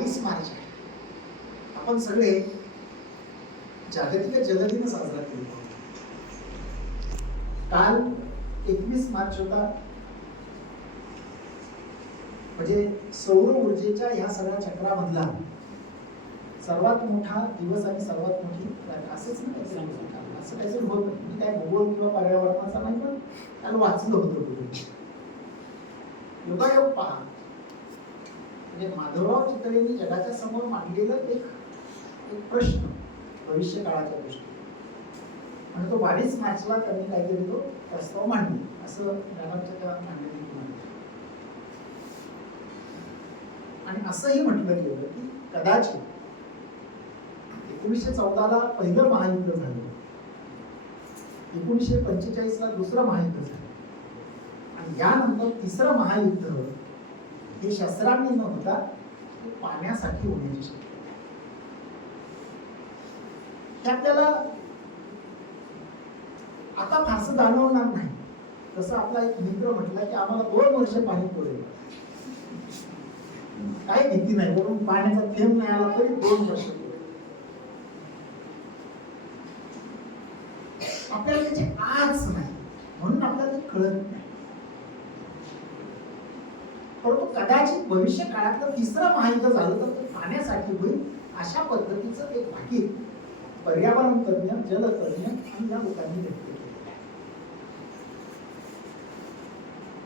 बावीस मार्च. आहे आपण सगळे जागतिक जलदिन साजरा केला. काल एकवीस मार्च होता. म्हणजे सौर ऊर्जेच्या ह्या सगळ्या चक्रामधला सर्वात मोठा दिवस आणि सर्वात मोठी असंच नाही असं काहीतरी होत मी काय भूगोल किंवा पर्यावरणाचा नाही पण काल वाचलं होतं कुठे योगायोग पहा म्हणजे माधवराव चितळेंनी जगाच्या समोर मांडलेलं एक एक प्रश्न भविष्य काळाच्या दृष्टीने. आणि तो बावीस मार्चला त्यांनी काहीतरी तो? प्रस्ताव मांडला. असं मॅडमच्या त्या आणि असंही म्हटलं गेलं की कदाचित एकोणीसशे चौदाला पहिलं महायुद्ध झालं. एकोणीसशे पंचेचाळीसला दुसरं महायुद्ध झालं. आणि यानंतर तिसरं महायुद्ध हे शस्त्रांनी न होता ते पाण्यासाठी होण्याची शक्यता आपल्याला आता फारसं जाणवणार नाही. तसं आपला एक मित्र म्हटला की आम्हाला दोन वर्ष पाणी पुरेल. काही भीती नाही म्हणून पाण्याचा थेंब नाही आला तरी दोन वर्ष आपल्याला त्याची आज नाही. म्हणून आपल्याला ते कळत नाही. परंतु कदाचित भविष्य काळातलं तिसरं महायुद्ध झालं तर ते पाण्यासाठी होईल अशा पद्धतीचं एक भाकीत पर्यावरण तज्ञ जलतज्ञ आणि या लोकांनी व्यक्त केलं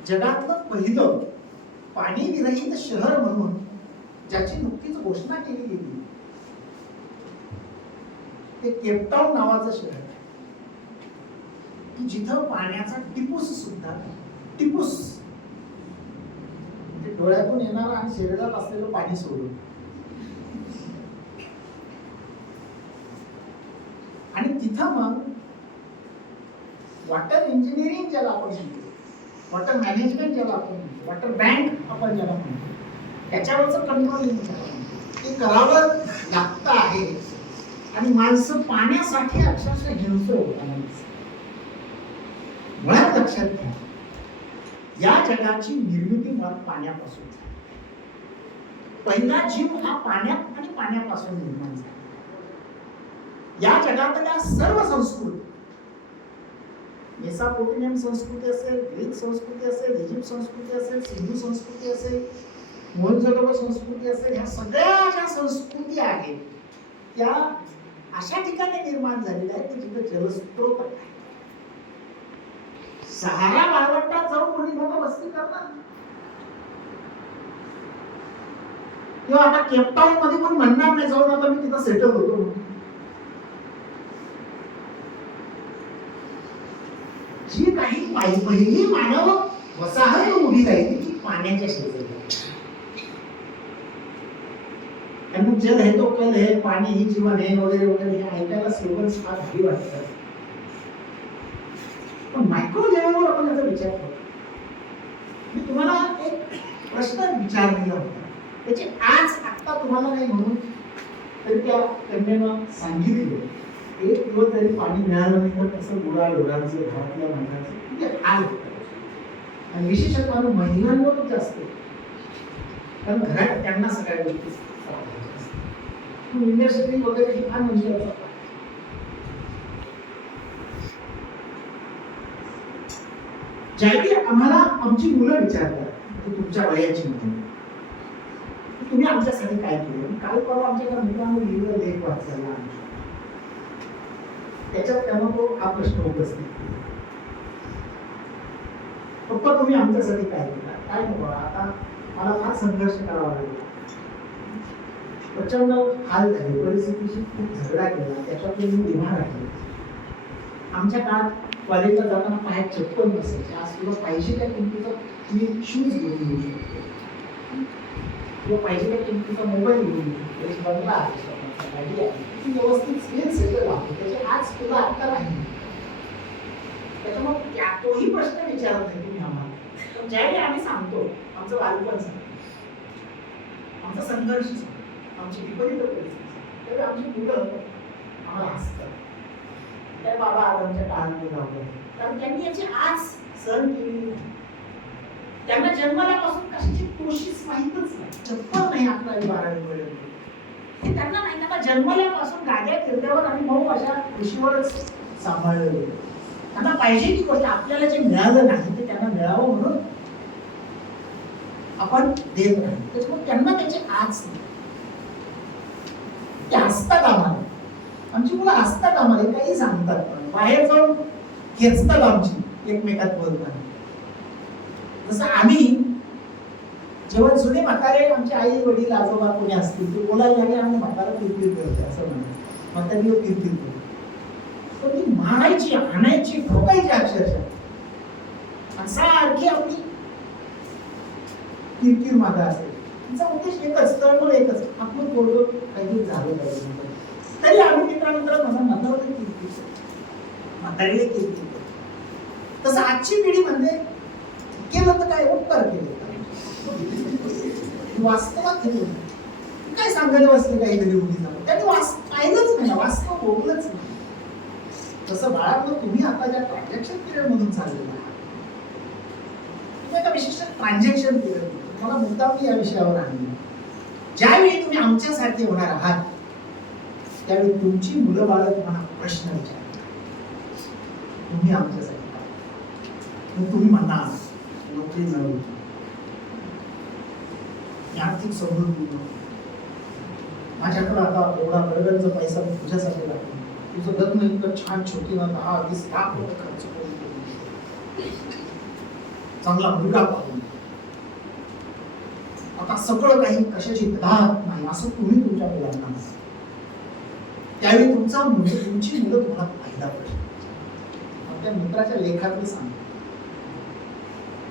जगातलं पहिलं पाणी विरहित शहर म्हणून ज्याची नुकतीच घोषणा केली गेली. ते केपटाऊन नावाचं शहर आहे. की जिथं पाण्याचा टिपूस सुद्धा टिपूस डोळ्यातून येणार आणि शरीरात असलेलं पाणी सोडून. आणि तिथं मग वॉटर इंजिनिअरिंग ज्याला आपण म्हणतो वॉटर मॅनेजमेंट ज्याला आपण म्हणतो वॉटर बँक आपण ज्याला म्हणतो त्याच्यावरचं कंट्रोलिंग ज्याला म्हणतो. ते करावं लागतं आहे. आणि माणसं पाण्यासाठी अक्षरशः हिंसू होताना मुळात लक्षात घ्या या जगाची निर्मिती मुळात पाण्यापासून झाली. पहिला जीव हा पाण्यात आणि पाण्यापासून निर्माण झाला या जगातल्या सर्व संस्कृती मेसापोटेमियन संस्कृती असेल ग्रीक संस्कृती असेल इजिप्त संस्कृती असेल सिंधू संस्कृती असेल मोहनजोदडो संस्कृती असेल ह्या सगळ्या ज्या संस्कृती आहेत त्या अशा ठिकाणी निर्माण झालेल्या आहेत की जिथे जलस्रोत आहे सहारा वाळवंटात जाऊन कोणी लोक मस्ती करतात. किंवा आता केपटाऊन मध्ये पण म्हणणार नाही जाऊन आता मी तिथं सेटल होतो. जी काही पहिली मानव वसाहत उभी राहिली ती पाण्याच्या शेजारी आणि मग जल आहे तो कल आहे पाणी ही जीवन आहे वगैरे वगैरे हे ऐकायला सेवन फार भारी वाटतात त्यामुळे आपण याचा विचार करतो मी तुम्हाला एक प्रश्न विचारलेला होता. त्याची आज आत्ता तुम्हाला नाही म्हणून तरी त्या कन्यानं सांगितलं. एक दिवस जरी पाणी मिळालं नाही तर कसं गुरा लोरांचं घरातल्या महिलांचं म्हणजे हाल होतं. आणि विशेषतः महिलांवर जास्त. कारण घरात त्यांना सगळ्या गोष्टी सांभाळायच्या इंडस्ट्री वगैरे हे फार महत्वाचं आहे. ज्यावेळी आम्हाला आमची मुलं विचारतात की तुमच्या वयाची मुलं तुम्ही आमच्यासाठी काय केलं? काल परवा आमच्या एका मित्राने लिहिलं लेख वाचायला आमच्या त्याच्यात त्यानं तो हा प्रश्न उपस्थित पप्पा तुम्ही आमच्यासाठी काय केलं? काय नको आता मला फार संघर्ष करावा लागला. प्रचंड हाल झाले. परिस्थितीशी खूप झगडा केला. त्याच्यातून मी विमा राखले आमच्या काळात कॉलेजला जाताना पायात चप्पल नसायचे आज तुला पाहिजे त्या किमतीचा मी शूज घेऊन येऊ शकतो. किंवा पाहिजे त्या किमतीचा मोबाईल घेऊन येऊ शकतो. बंगला आहे स्वतःचा, गाडी आहे. व्यवस्थित स्किल सेटल आहे. त्याचे आज तुला आत्ता नाही. त्याच्यामुळे त्या- तोही प्रश्न विचारत नाही तुम्ही आम्हाला. ज्यावेळी आम्ही सांगतो आमचं बालपण सांगतो. आमचा संघर्ष सांगतो. आमची विपरीत परिस्थिती त्यावेळी आमची मुलं आम्हाला हसतात. ते बाबा आदमच्या आमच्या लावले. कारण त्यांनी याची आज सहन केली त्यांना जन्मल्यापासून कशाची कोशिश माहीतच नाही. चप्पल नाही अकरावी बारावी पर्यंत. हे त्यांना नाही त्यांना जन्मल्यापासून गाड्या किरड्यावर आणि मऊ अशा कृषीवरच सांभाळलेलं. होतं. त्यांना पाहिजे ती गोष्ट आपल्याला जे मिळालं नाही ते त्यांना मिळावं म्हणून आपण देत नाही. त्याच्यामुळे त्यांना त्याची आज नाही. ते असतात आम्हाला आमची मुलं असतात आम्हाला काही सांगतात पण. बाहेर जाऊन खेचतात आमची एकमेकात बोलताना जसं आम्ही जेव्हा जुने म्हातारे आमचे आई वडील आजोबा कोणी असतील ते बोलायला लागले आम्ही म्हातारा किरकिर करते असं म्हणतात. म्हातारी किरकिर करते. तर ती मारायची आणायची ठोकायची अक्षरशः. असा सारखी आपली किरकिर माता असेल. तिचा उद्देश एकच तळमळ एकच आपण बोलतो काहीतरी झालं पाहिजे. तरी आम्ही मित्रामित्र माझा म्हातारा किरकिर म्हातारीला किरकिर तसं आजची पिढी म्हणजे केलं तर काय उपकार केले? वास्तवात काय सांगायला बसले काहीतरी उभी जाऊन त्याने वास पाहिलंच नाही वास्तव बोललंच नाही. तसं बाळांनो तुम्ही आता ज्या ट्रान्झॅक्शन पिरियड मधून चाललेला आहात तुम्ही एका विशिष्ट ट्रान्झॅक्शन पिरियड मला मुद्दा मी या विषयावर आणली ज्यावेळी तुम्ही आमच्यासारखे होणार आहात त्यावेळी तुमची मुलं बाळ तुम्हाला प्रश्न विचार तुम्ही आमच्यासाठी मग तुम्ही म्हणा नोकरी मिळवली आर्थिक समृद्धी माझ्याकडे आता एवढा गरगरचा पैसा तुझ्यासाठी लागतो. तुझं लग्न इतकं छान छोटी ना दहा वीस लाख रुपये खर्च करून चांगला मुलगा पाहून. आता सगळं काही कशाची दात नाही असं तुम्ही तुमच्या मुलांना त्यावेळी तुमचा मुलं तुमची मुलं तुम्हाला फायदा पडेल त्या मित्राच्या लेखात सांग.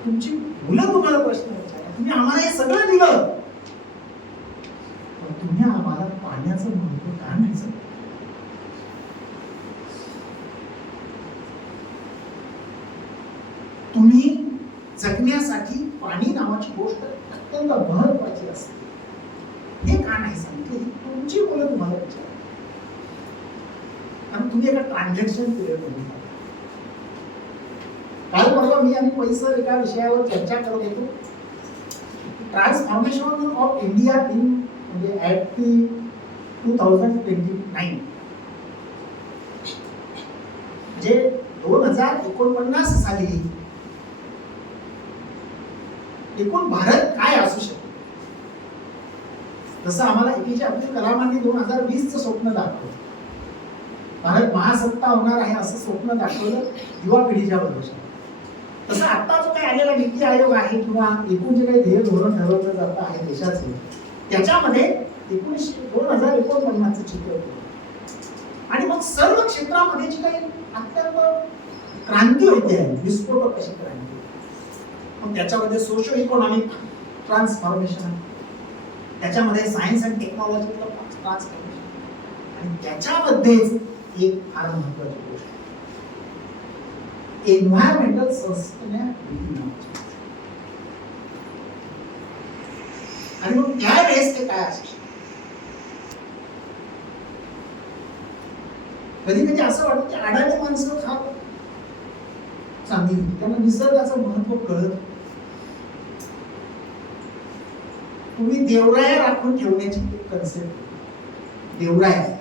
तुमची मुलं तुम्हाला प्रश्न विचारतात. तुम्ही आम्हाला हे सगळं दिलं. पण तुम्ही आम्हाला पाण्याचं महत्त्व का नाही सांगितलं तुम्ही जगण्यासाठी पाणी नावाची गोष्ट अत्यंत महत्वाची असते. हे का नाही सांगितले तुमची मुलं तुम्हाला विचार तुम्ही एका ट्रान्झॅक्शन पिरियड काल परवा मी आणि पैसर एका विषयावर चर्चा करत येतो ट्रान्सफॉर्मेशन ऑफ इंडिया इन म्हणजे at the two thousand twenty nine म्हणजे दोन हजार एकोणपन्नास साली एकूण भारत काय असू शकतो? जसं आम्हाला एपीजे अब्दुल कलामांनी दोन हजार वीसचं स्वप्न दाखवलं. भारत महासत्ता होणार आहे असं स्वप्न दाखवलं युवा पिढीच्या प्रदेशात तसं आता जो काही आलेला नीती आयोग आहे किंवा एकूण जे काही ध्येय धोरण ठरवलं जातं आहे देशाचं त्याच्यामध्ये एकोणीसशे दोन हजार एकोणपन्नासचं चित्र होतं. आणि मग सर्व क्षेत्रामध्ये जी काही अत्यंत क्रांती होते आहे विस्फोटक अशी क्रांती मग त्याच्यामध्ये सोशो इकॉनॉमिक ट्रान्सफॉर्मेशन त्याच्यामध्ये सायन्स अँड टेक्नॉलॉजी ट्रान्सफॉर्मेशन आणि त्याच्यामध्येच एक फार महत्वाची गोष्ट एन्व्हायरमेंटल सस्टेनेबिलिटी आणि मग त्यावेळेस ते काय असू शकतं? कधी कधी असं वाटतं की अडाणी माणसं फार चांगली होती त्यांना निसर्गाचं महत्त्व कळत. तुम्ही देवराया राखून ठेवण्याची कन्सेप्ट देवराया.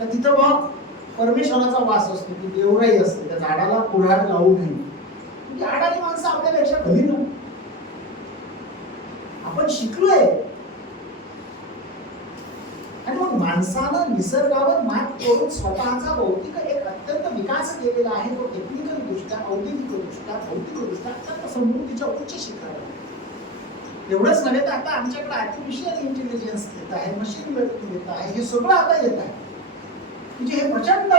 तर तिथं मग परमेश्वराचा वास असतो की देवराई असते त्या झाडाला कुऱ्हाड लावू नये. म्हणजे अडाणी माणसं आपल्यापेक्षा कधी ना आपण शिकलोय. आणि मग माणसानं निसर्गावर मात करून स्वतःचा भौतिक एक अत्यंत विकास केलेला आहे तो टेक्निकल दृष्ट्या औद्योगिक दृष्ट्या भौतिक दृष्ट्या अत्यंत समृद्धीच्या उच्च शिखरावर. एवढंच नव्हे तर आता आमच्याकडे आर्टिफिशियल इंटेलिजन्स येत आहे मशीन लर्निंग येत आहे हे सगळं आता येत आहे. म्हणजे हे प्रचंड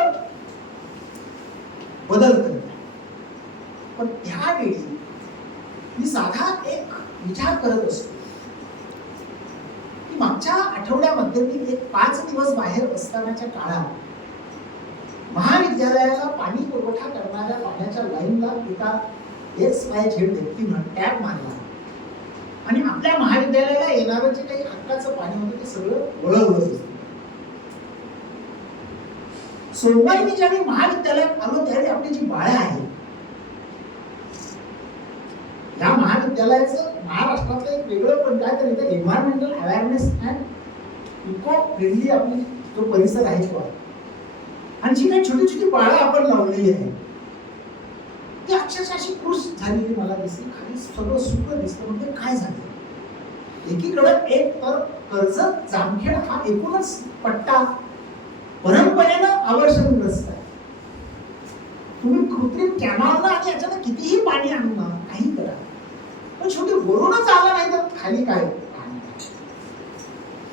बदल करत पण त्यावेळी मी साधा एक विचार करत असतो. की मागच्या आठवड्यामध्ये मी एक पाच दिवस बाहेर असतानाच्या काळात महाविद्यालयाला पाणी पुरवठा करणाऱ्या पाण्याच्या लाईनला एका एस वाय झेड व्यक्तीनं टॅप मारला. आणि आपल्या महाविद्यालयाला येणारं जे काही हक्काचं पाणी होतं ते सगळं वळवलं. होतं सोमवारी मी ज्यावेळी महाविद्यालयात आलो त्यावेळी आपली जी बाळं आहे या महाविद्यालयाचं महाराष्ट्रातलं एक वेगळं पण काय तर इथं environmental awareness and eco friendly आपली जो परिसर आहे तो आहे. आणि जी काही छोटी छोटी बाळं आपण लावलेली आहे ती अक्षरशः अशी खुश झालेली मला दिसली खाली सगळं सुखं दिसतं. म्हणजे काय झालं? एकीकडं एक तर कर्ज जामखेड हा एकूणच पट्टा परंपरेनं आवर्षणग्रस्त आहे. तुम्ही कृत्रिम कॅनॉलला आणि याच्यानं कितीही पाणी आणू ना काही करा. पण शेवटी वरूनच आलं नाही तर खाली काय?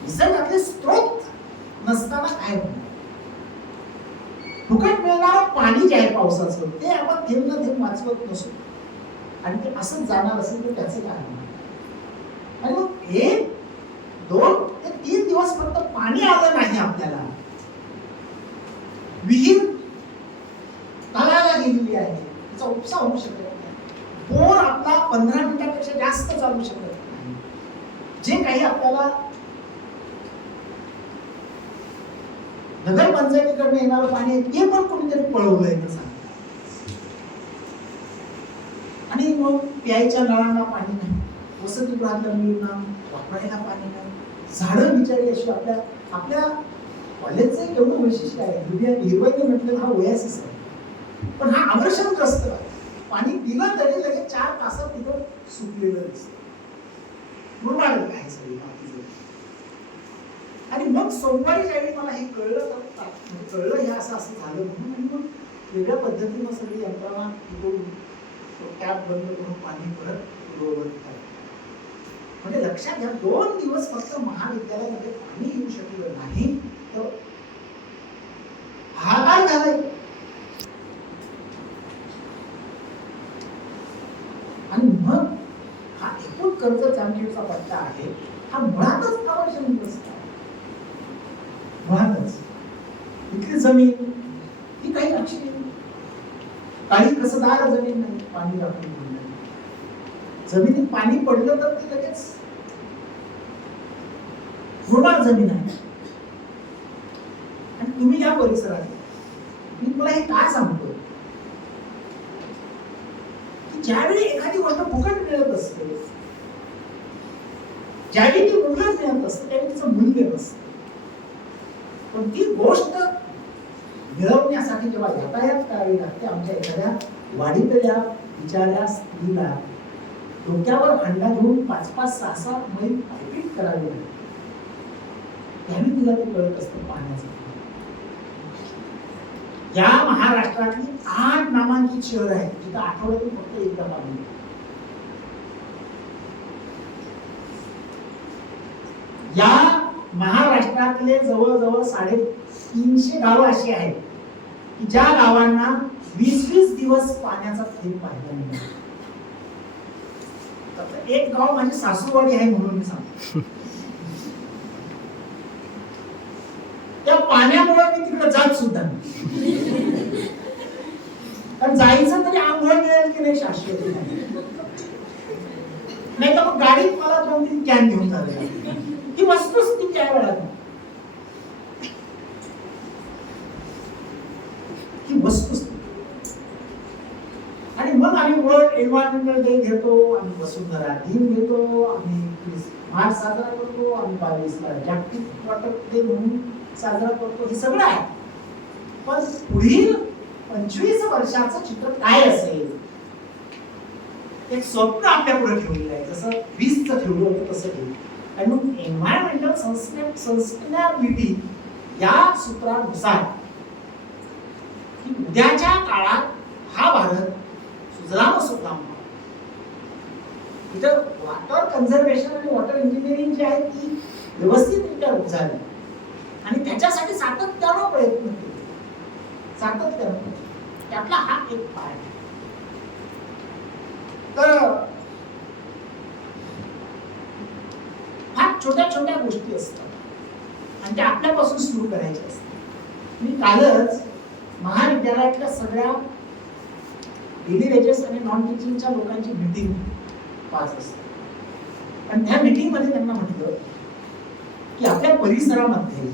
निसर्गातले स्त्रोत नसताना काय होणार? फुकट मिळणारं पाणी जे आहे पावसाचं ते आपण थेंब ना थेंब वाचवत नसतो आणि ते असंच जाणार असेल तर त्याचं काय होणार? आणि मग हे दोन ते तीन दिवस फक्त पाणी आलं नाही आपल्याला. विहीर तलाला गेलेली आहे. तिचा उपसा होऊ शकत नाही. बोर आपला पंधरा मिनिटापेक्षा जास्त चालू शकत नाही. जे काही आपल्याला नगरपंचायतीकडनं येणारं पाणी आहे ते पण कोणीतरी पळवलंय ना सांगा आणि मग प्यायच्या नळांना पाणी नाही. वसतिगृहातल्या मुलींना वापरायला पाणी नाही. झाडं बिचारी अशी आपल्या आपल्या कॉलेजचं एक एवढं वैशिष्ट्य आहे. हिरव्या निर्वैद्य म्हटलं हा ओएसिस आहे. पण हा आवर्षणग्रस्त आहे. पाणी पिलं तरी लगेच चार तासात तिथं सुकलेलं दिसतं. मुरमाडलं आहे सगळी मातीचं आणि मग सोमवारी ज्यावेळी मला हे कळलं तर कळलं हे असं असं झालं म्हणून आणि मग वेगळ्या पद्धतीनं सगळी यंत्रणा करून टॅप बंद करून पाणी परत पुरवत म्हणजे लक्षात घ्या दोन दिवस फक्त महाविद्यालयामध्ये पाणी येऊ शकलं नाही. तर हा काय झालाय? आणि मग हा एकूण कर्ज चांगलीचा पट्टा आहे हा मुळातच आवश्यक आहे. मुळातच. इथली जमीन ही काही अशी काही कसदार जमीन नाही पाणी राखून जमिनीत पाणी पडलं तर ती लगेच मुरमाड जमीन आहे. परिसरात मी तुला हे काय सांगतो की ज्यावेळी एखादी गोष्ट फुकट मिळत असते ज्यावेळी ती मुलगा मिळत असते त्यावेळी तिचं मूल्य नसतं पण ती गोष्ट मिळवण्यासाठी जेव्हा यातायात करावी लागते आमच्या एखाद्या वाढीतल्या बिचाऱ्या स्त्रीला डोक्यावर हंडा घेऊन पाच पाच सहा सहा मैल पायपीट करावी लागते. त्यावेळी तिला ते कळत असतं पाण्याचं या महाराष्ट्रातली आठ नामांकित शहर आहेत. जिथं आठवड्यातून फक्त एकदा पाणी. या महाराष्ट्रातले जवळजवळ साडे तीनशे गावं अशी आहेत की ज्या गावांना वीस वीस दिवस पाण्याचा थेंब पाहिला नाही एक गाव माझी सासूवाडी आहे म्हणून मी सांगतो. त्या पाण्यामुळे मी तिकडे जात सुद्धा नाही कारण जायचं मिळेल की नाही शाश्वत नाही तर मग गाडीत मला दोन तीन कॅन घेऊन चालले ही? वस्तुस्थिती त्या वेळात ही वस्तुस्थिती। आणि मग आम्ही वर्ल्ड एन्व्हायरमेंटल डे घेतो आम्ही वसुंधरा दिन घेतो आम्ही मार्च साजरा करतो आम्ही बावीसला जागतिक वॉटर डे म्हणून साजरा करतो. हे सगळं आहे. पण पुढील पंचवीस वर्षाचं चित्र काय असेल? एक स्वप्न आपल्या पुढे ठेवलेलं आहे. जसं वीजचं ठेवलं होतं तसं ठेवलं. आणि मग एन्व्हायरमेंटल सस्टेनेबिलिटी या सूत्रानुसार उद्याच्या काळात हा भारत सुजलाम सुद्धा इथं वॉटर कन्झर्वेशन आणि वॉटर इंजिनिअरिंग जी आहे ती व्यवस्थितरित्या झाली आणि त्याच्यासाठी सातत्यानं प्रयत्न केले. सातत्यानं. त्यातला हा एक पाय. तर फार छोट्या छोट्या गोष्टी असतात. आणि त्या आपल्यापासून सुरू करायच्या असतात. मी कालच महाविद्यालयातल्या सगळ्या डेली वेजेस आणि नॉन टीचिंगच्या लोकांची मीटिंग पाच असते. आणि त्या मीटिंगमध्ये त्यांना म्हटलं की आपल्या परिसरामध्ये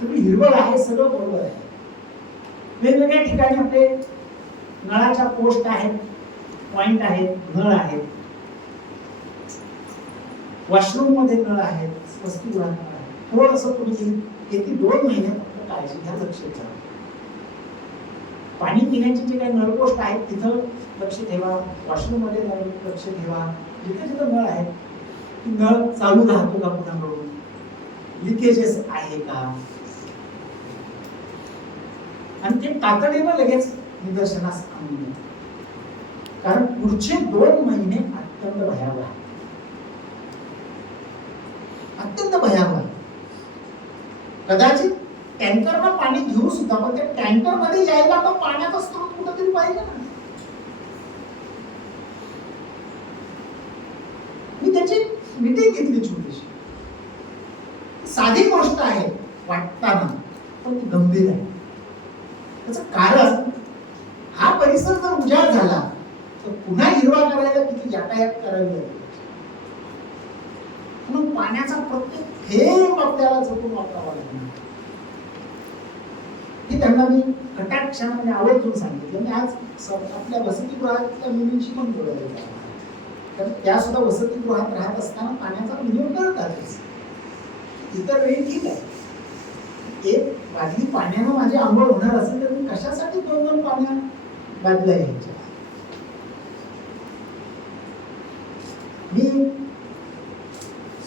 सगळी हिरवळ आहे सगळं बरोबर आहे. वेगवेगळ्या ठिकाणी आपले नळाच्या पोस्ट आहेत पॉइंट आहेत नळ आहेत. वॉशरूममध्ये नळ आहेत वसतिगृहात नळ आहेत. थोडंसं तुम्ही येते दोन महिन्यात फक्त काळजी घ्या लक्ष ठेवा. पाणी पिण्याचे जे काही नळपोस्ट आहेत तिथं लक्ष ठेवा. वॉशरूममध्ये लक्ष ठेवा. जिथे जिथं नळ आहेत नळ चालू राहतो का कुणाकडून? लिकेजेस आहे का? आणि ते तातडीनं लगेच निदर्शनास आणून द्या. कारण पुढचे दोन महिने अत्यंत भयावह आहेत. अत्यंत भयावह कदाचित टँकरनं पाणी घेऊ सुद्धा पण त्या टँकरमध्ये यायला तर पाण्याचा स्रोत कुठेतरी पाहिजे ना. मी त्याची मिटिंग घेतली छोटीशी. साधी गोष्ट आहे वाटताना पण ती गंभीर आहे. त्याचं कारण हा परिसर जर उजाड झाला तर पुन्हा हिरवा करायला किती यातायात करावी लागेल? म्हणून पाण्याचा प्रत्येक थेंब आपल्याला जपून वापरावा लागणार हे त्यांना मी कटाक्षामध्ये आवर्जून सांगितलं. मी आज आपल्या वसतिगृहातल्या मुलींशी पण बोलायला जाणार आहे. कारण त्या सुद्धा वसतिगृहात राहत असताना पाण्याचा विनियोग करतातच इतर वेळी ठीक आहे. एक बादली पाण्यानं माझी आंघोळ होणार असेल तर मी कशासाठी दोन दोन पाण्या बादल्या घ्यायच्या? मी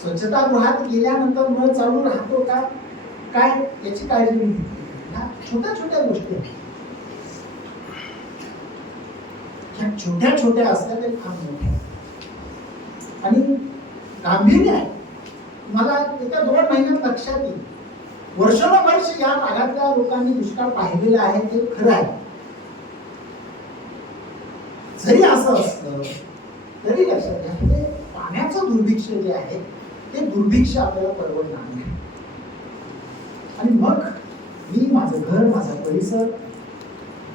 स्वच्छतागृहात गेल्यानंतर नळ चालू राहतो का? काय? याची काळजी मी घेतली छोट्या छोट्या गोष्टी ह्या छोट्या छोट्या असल्या तरी फार मोठ्या आणि गांभीर्य आहे. मला एका दोन महिन्यात लक्षात येईल. वर्षानुवर्ष या भागातल्या लोकांनी दुष्काळ पाहिलेला आहे ते खरं आहे. जरी असं असलं तरी लक्षात घ्या ते पाण्याचं दुर्भिक्ष जे आहे ते दुर्भिक्ष आपल्याला परवडणार नाही. आणि मग मी माझं घर माझा परिसर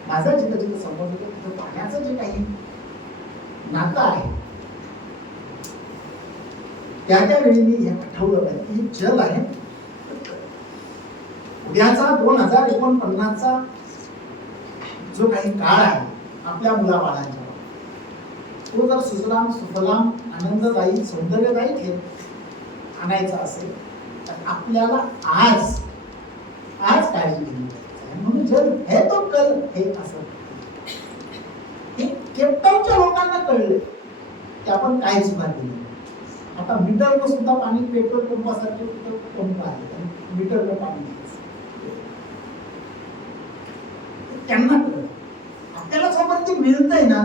माझा जिथं जिथं संबंध होतो तिथं पाण्याचं जे काही नातं आहे त्या त्यावेळी मी हे आठवलं पाहिजे की जल आहे. उद्याचा दोन हजार एकोणपन्नासचा जो काही काळ आहे आपल्या मुलाबाळांच्या. तो जर सुजलाम सुफलाम आनंददायी सौंदर्यदायी खेळ आणायचा असेल तर आपल्याला आज आज काळजी घेऊन म्हणून जर हे तो कल हे असं हे केपटाऊनच्या लोकांना कळले की आपण काय सुद्धा केलं आता मीटरनं सुद्धा पाणी पेट्रोल पंपासारखे पंप आहे मीटरनं पाणी त्यांना कळत आपल्याला जोपर्यंत ते आहे ना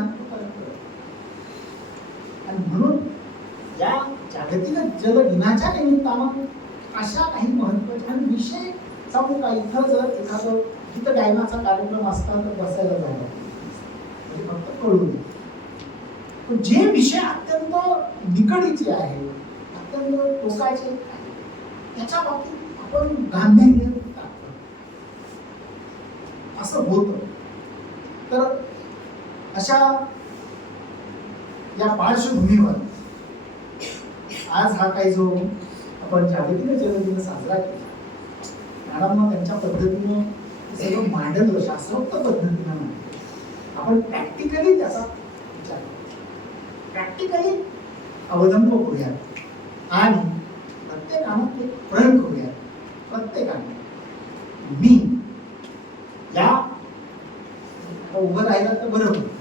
आणि म्हणून या जागतिक जल दिनाच्या निमित्तानं अशा काही महत्त्वाच्या आणि विषय सांगू का इथं जर एखादं गीत गायनाचा कार्यक्रम असता तर बसायला जायला म्हणजे फक्त कळू नये पण जे विषय अत्यंत निकडीचे आहे अत्यंत टोकाचे त्याच्या बाबतीत आपण गांभीर्य असं होतं तर अशा या पार्श्वभूमीवर आज हा काही जो आपण जागतिक जलदिन साजरा केला मॅडमनं त्यांच्या पद्धतीनं सगळं मांडलं शास्त्रोक्त पद्धतीनं मांडलं. आपण प्रॅक्टिकली त्याचा विचार प्रॅक्टिकली अवलंब करूयात आणि प्रत्येकानं ते प्रयोग करूयात प्रत्येकाने. मी या आता उभं राहिलं तर बरं होईल.